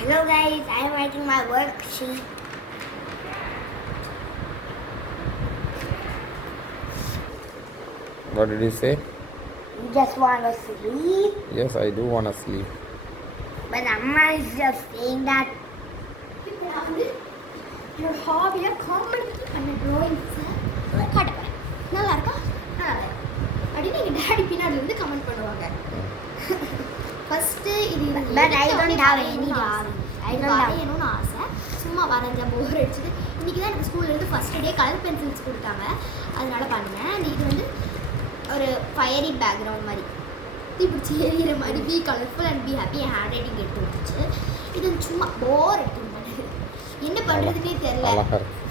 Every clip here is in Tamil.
Hello guys, I am writing my worksheet. What did you say? You just want to sleep? Yes, I do want to sleep. But Amma is just saying that. இப்போ நான் வந்து என்னோட ஹாபியை காமெடி பண்ண ட்ராயிங்ஸை காட்ட போகிறேன். நல்லா இருக்கா? நல்லா இல்லை அப்படின்னு எங்கள் டேடி பின்னாடி வந்து கமெண்ட் பண்ணுவாங்க. ஃபஸ்ட்டு இது But I don't have any drawing. I don't have. வரையணும்னு ஆசை. சும்மா வரைஞ்ச போர் அடிச்சுது. இன்றைக்கி தான் எனக்கு ஸ்கூல்லேருந்து ஃபஸ்ட்டு டே கலர் பென்சில்ஸ் கொடுத்தாங்க. அதனால பண்ணேன். இது வந்து ஒரு ஃபயரி பேக்ரவுண்ட் மாதிரி தீப்பிடிச்சி எரியிற மாதிரி be colourful and be happy என் ஹேண்ட் ரைட்டிங் எடுத்து விட்டுச்சு. இது வந்து சும்மா போர் எடுத்து என்ன பண்ணுறதுனே தெரில,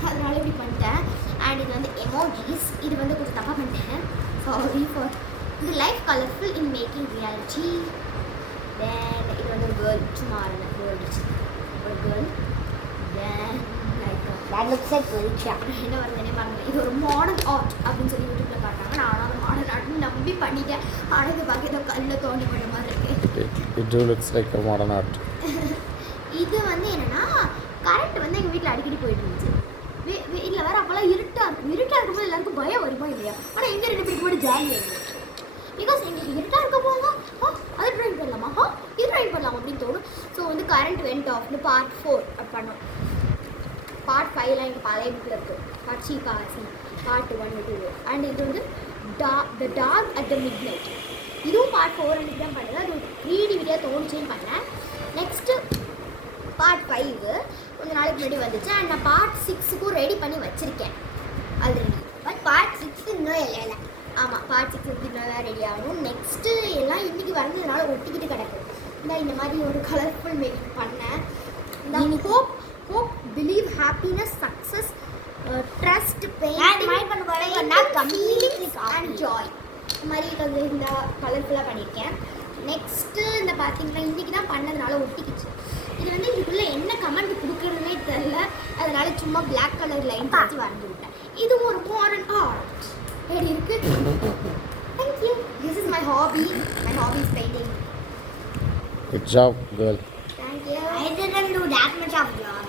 அதனால இப்படி பண்ணிட்டேன். அண்ட் இது வந்து எமோஜிஸ். இது வந்து கொஞ்சம் தப்பாக பண்ணிட்டேன், சாரி ஃபார். இது life colourful in making reality. Then இது வந்து ஒரு கேர்ள், சும்மா கேர்ள்ஸ் ஒரு girl. Then like That looks like Pariksha. என்ன வருதுன்னே பாருங்க. இது ஒரு மாடர்ன் ஆர்ட் அப்படின்னு சொல்லி யூடியூப்ல காட்டாங்க. நானும் அந்த மாடர்ன் ஆர்ட்னு நம்பி பண்ணிட்டேன். ஆனால் இது பார்க்க ஏதோ கல்லில் தோண்டி பண்ண மாதிரி இருக்கு. It do looks like a modern art. இது வந்து என்னன்னா கரண்ட் வந்து எங்கள் வீட்டில் அடிக்கடி போயிட்டு இருந்துச்சு. வீட்டில் வேறு அப்போல்லாம் இருட்டாக இருக்கும். இருட்டாக இருக்கும்போது எல்லாருக்கும் பயம் வருமா இல்லையா? ஆனால் எங்கள் 2 பேருக்கு கூட ஜாலியாக இருக்கும். பிகாஸ் எங்களுக்கு இருட்டாக இருக்க போங்க அது ட்ரைன் பண்ணலாமா, இது ட்ரைன் பண்ணலாம் அப்படின்னு தோணும். ஸோ வந்து கரண்ட் வெண்ட் ஆஃப்னு பார்ட் 4 பண்ணோம். பார்ட் 5லாம் எங்கள் பழைய புக்கில் இருக்குது. பார்ட் 1 2. அண்ட் இது வந்து the talk at the midnight. இதுவும் பார்ட் 4 அன்றைக்கி தான் பண்ணுறது. அது ஒரு 3D வீடியோ தோணுச்சுன்னு பண்ணேன். நெக்ஸ்ட்டு பார்ட் 5 கொஞ்ச நாளைக்கு முன்னாடி வந்துச்சு. அண்ட் நான் பார்ட் 6க்கும் ரெடி பண்ணி வச்சுருக்கேன் ஆல்ரெடி. But part 6 இன்னும் இல்லை. ஆமாம், பார்ட் 6 இன்னும் ரெடி ஆகணும். நெக்ஸ்ட்டு எல்லாம் இன்றைக்கி வந்ததுனால ஒட்டிக்கிட்டு கிடக்கும். இந்த மாதிரி ஒரு கலர்ஃபுல் மேக்கிங் பண்ணேன். இந்த hope, believe, happiness, success, trust, pain, நான் இந்த மாதிரி பண்ண போகிறேன். நான் completely and joy. இந்த மாதிரி கொஞ்சம் இந்த கலர்ஃபுல்லாக பண்ணியிருக்கேன். நெக்ஸ்ட்டு இந்த பார்த்தீங்கன்னா இன்றைக்கி தான் பண்ணதுனால ஒட்டிக்கிச்சு. இது வந்து இதுக்குள்ளே என்ன கமெண்ட் கொடுக்குறதுனே தெரில, அதனால சும்மா பிளாக் கலர் லைன் வச்சு வரைஞ்சி விட்டேன். இதுவும் ஒரு மாடர்ன் ஆர்ட் எப்படி இருக்குது. Thank you. This is my hobby. My hobby is painting. Good job, girl. Thank you. I didn't do that much of drawing.